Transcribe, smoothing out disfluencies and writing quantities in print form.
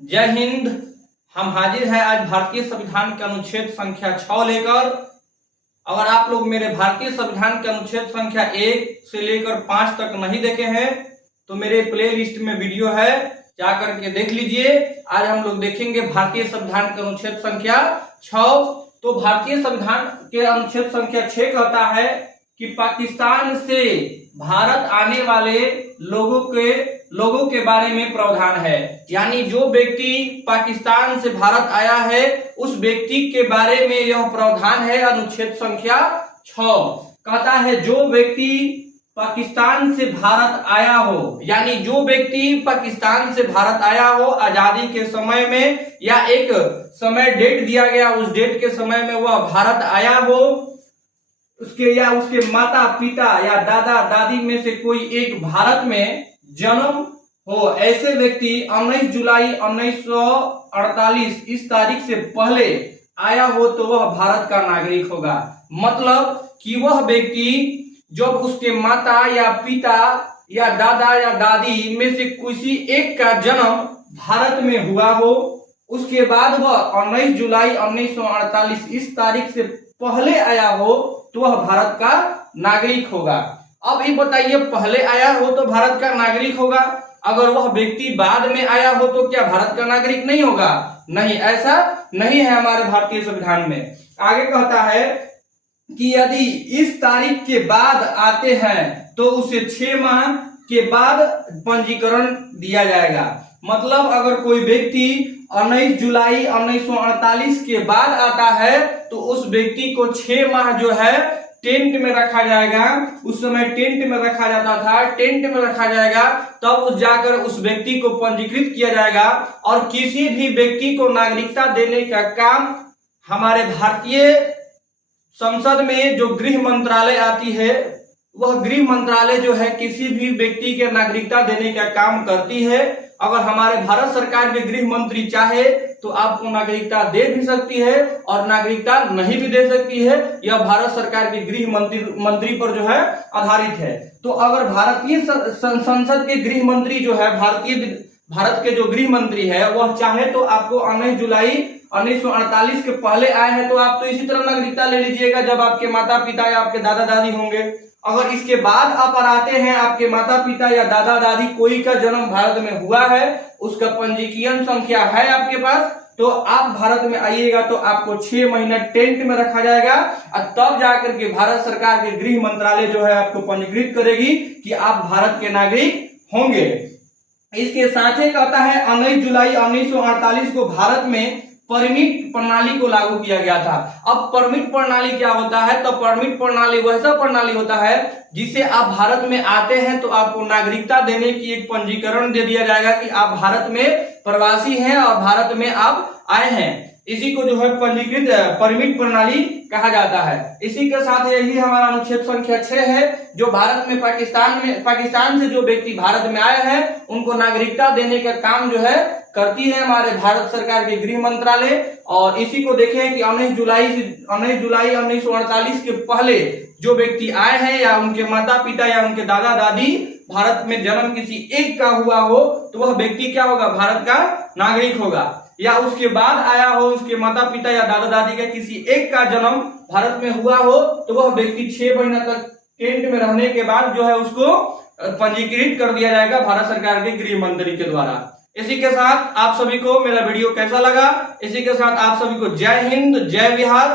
जय हिंद। हम हाजिर हैं आज भारतीय संविधान के अनुच्छेद संख्या 6 लेकर। अगर आप लोग मेरे भारतीय संविधान के अनुच्छेद संख्या 1 से लेकर 5 तक नहीं देखे हैं तो मेरे प्ले लिस्ट में वीडियो है, जाकर के देख लीजिए। आज हम लोग देखेंगे भारतीय संविधान के अनुच्छेद संख्या 6। तो भारतीय संविधान के अनुच्छेद संख्या 6 कहता है कि पाकिस्तान से भारत आने वाले लोगों के बारे में प्रावधान है। यानी जो व्यक्ति पाकिस्तान से भारत आया है उस व्यक्ति के बारे में यह प्रावधान है। अनुच्छेद संख्या 6 कहता है जो व्यक्ति पाकिस्तान से भारत आया हो, यानी जो व्यक्ति पाकिस्तान से भारत आया हो आजादी के समय में, या एक समय डेट दिया गया, उस डेट के समय में वह भारत आया हो, उसके माता पिता या दादा दादी में से कोई एक भारत में जन्म हो, ऐसे व्यक्ति 19 जुलाई 1948 इस तारीख से पहले आया हो तो वह भारत का नागरिक होगा। मतलब कि वह व्यक्ति जब उसके माता या पिता या दादा या दादी में से किसी एक का जन्म भारत में हुआ हो, उसके बाद वह 19 जुलाई 1948 इस तारीख से पहले आया हो तो वह भारत का नागरिक होगा। अब ये बताइए, पहले आया हो तो भारत का नागरिक होगा, अगर वह व्यक्ति बाद में आया हो तो क्या भारत का नागरिक नहीं होगा? नहीं, ऐसा नहीं है हमारे भारतीय संविधान में। आगे कहता है कि यदि इस तारीख के बाद आते हैं तो उसे 6 माह के बाद पंजीकरण दिया जाएगा। मतलब अगर कोई व्यक्ति 19 जुलाई 1948 के बाद आता है तो उस व्यक्ति को 6 माह जो है टेंट में रखा जाएगा। उस समय टेंट में रखा जाता था, टेंट में रखा जाएगा, तब उस जाकर उस व्यक्ति को पंजीकृत किया जाएगा। और किसी भी व्यक्ति को नागरिकता देने का काम हमारे भारतीय संसद में जो गृह मंत्रालय आती है, वह गृह मंत्रालय जो है किसी भी व्यक्ति के नागरिकता देने का काम करती है। अगर हमारे भारत सरकार के गृह मंत्री चाहे तो आपको नागरिकता दे भी सकती है और नागरिकता नहीं भी दे सकती है। यह भारत सरकार के गृह मंत्री पर जो है आधारित है। तो अगर भारतीय संसद के गृह मंत्री जो है, भारत के जो गृह मंत्री है, वह चाहे तो आपको 19 जुलाई 1948 के पहले आए हैं तो आप तो इसी तरह नागरिकता ले लीजिएगा जब आपके माता पिता या आपके दादा दादी होंगे। अगर इसके बाद आप आते हैं, आपके माता पिता या दादा दादी कोई का जन्म भारत में हुआ है, उसका पंजीकरण संख्या है आपके पास, तो आप भारत में आइएगा तो आपको 6 महीना टेंट में रखा जाएगा और तब जाकर के भारत सरकार के गृह मंत्रालय जो है आपको पंजीकृत करेगी कि आप भारत के नागरिक होंगे। इसके साथ ही कहता है 19 जुलाई 1948 को भारत में परमिट प्रणाली को लागू किया गया था। अब परमिट प्रणाली क्या होता है? तो परमिट प्रणाली वैसा प्रणाली होता है जिसे आप भारत में आते हैं तो आपको नागरिकता देने की एक पंजीकरण दे दिया जाएगा कि आप भारत में प्रवासी हैं और भारत में आप आए हैं। इसी को जो है पंजीकृत परमिट प्रणाली कहा जाता है। इसी के साथ यही हमारा अनुच्छेद संख्या 6 है, जो भारत में पाकिस्तान से जो व्यक्ति भारत में आए हैं उनको नागरिकता देने का काम जो है करती है हमारे भारत सरकार के गृह मंत्रालय। और इसी को देखें कि 19 जुलाई 1948 के पहले जो व्यक्ति आए हैं या उनके माता पिता या उनके दादा दादी भारत में जन्म किसी एक का हुआ हो तो वह व्यक्ति क्या होगा? भारत का नागरिक होगा। या उसके बाद आया हो, उसके माता पिता या दादा दादी का किसी एक का जन्म भारत में हुआ हो तो वह व्यक्ति 6 महीना तक टेंट में रहने के बाद जो है उसको पंजीकृत कर दिया जाएगा भारत सरकार के गृह मंत्री के द्वारा। इसी के साथ आप सभी को मेरा वीडियो कैसा लगा? इसी के साथ आप सभी को जय हिंद, जय बिहार।